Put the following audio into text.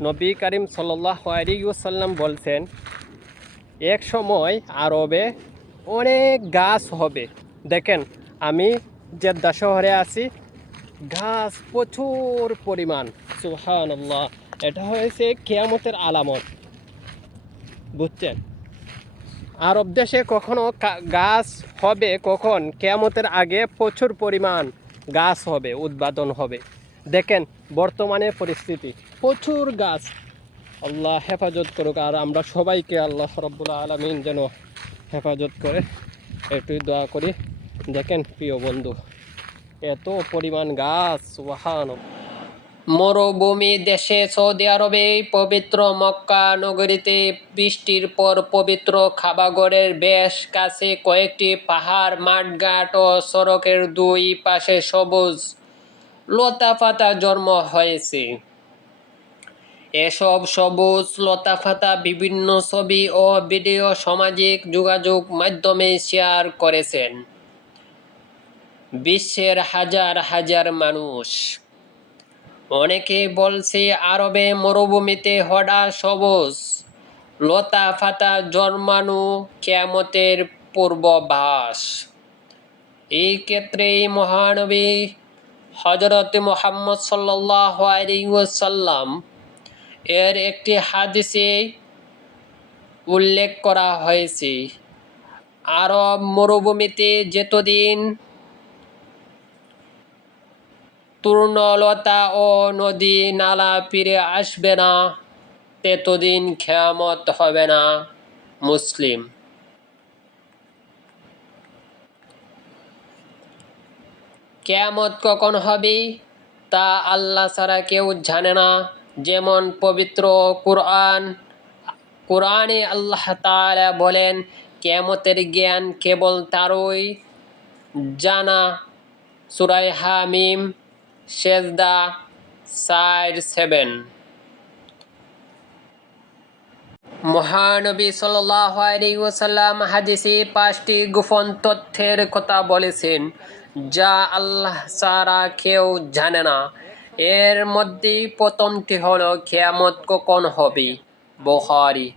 নবী করিম সাল্লাহ বলছেন, এক সময় আরবে অনেক গাছ হবে। দেখেন, আমি জেদ্দা শহরে আছি, গাছ প্রচুর পরিমাণ। সুহান এটা হয়েছে কেয়ামতের আলামত। বুঝছেন? আরব দেশে কখনো গাছ হবে কখন? কেয়ামতের আগে প্রচুর পরিমাণ গাছ হবে, উৎপাদন হবে। দেখেন বর্তমানে পরিস্থিতি। প্রচুর গাছ। আল্লাহ হেফাজত করুক, আর আমরা সবাইকে আল্লাহ রব্বুল্লা আলমিন যেন হেফাজত করে। একটু দোয়া করি। দেখেন প্রিয় বন্ধু, এত পরিমাণ গাছ ওয়াহান মরুভূমি দেশে সৌদি আরবে পবিত্র মক্কা নগরীতে বৃষ্টির পর পবিত্র খাবাগড়ের বেশ কাছে কয়েকটি পাহাড়, মাঠঘাট ও সড়কের দুই পাশে সবুজ লতাপাতা জন্ম হয়েছে। এসব সবুজ লতাফাতা বিভিন্ন ছবি ও ভিডিও সামাজিক যোগাযোগ মাধ্যমে শেয়ার করেছেন। বিশ্বের হাজার হাজার মানুষ। অনেকে বলছে, আরবে মরুভূমিতে হডা সবুজ লতা ফাতা জন্মানো কেয়ামতের পূর্বভাস। এই ক্ষেত্রে মহানবী হজরত মোহাম্মদ সাল্লাহ আলিউসাল্লাম এর একটি হাদিসে উল্লেখ করা হয়েছে। আরব মরুভূমিতে যেতদিন তৃণলতা ও নদী নালা ফিরে আসবে না, তেতদিন খেয়ামত হবে না মুসলিম। কেয়ামত কখন হবে তা আল্লাহ ছাড়া কেউ জানে না। যেমন পবিত্র কোরআন, কোরআনে আল্লাহ তালা বলেন, কেয়ামতের জ্ঞান কেবল তারই জানা। সুরাই হামিম শেজদা সাইড সেভেন মহানবী সাল্লাহ আলাইসাল্লাম হাদিসে পাঁচটি গোপন তথ্যের কথা বলেছেন, যা আল্লাহ সারা কেউ জানে না। এর মধ্যে প্রথমটি হলো খেয়ামত কখন হবে? বুখারী।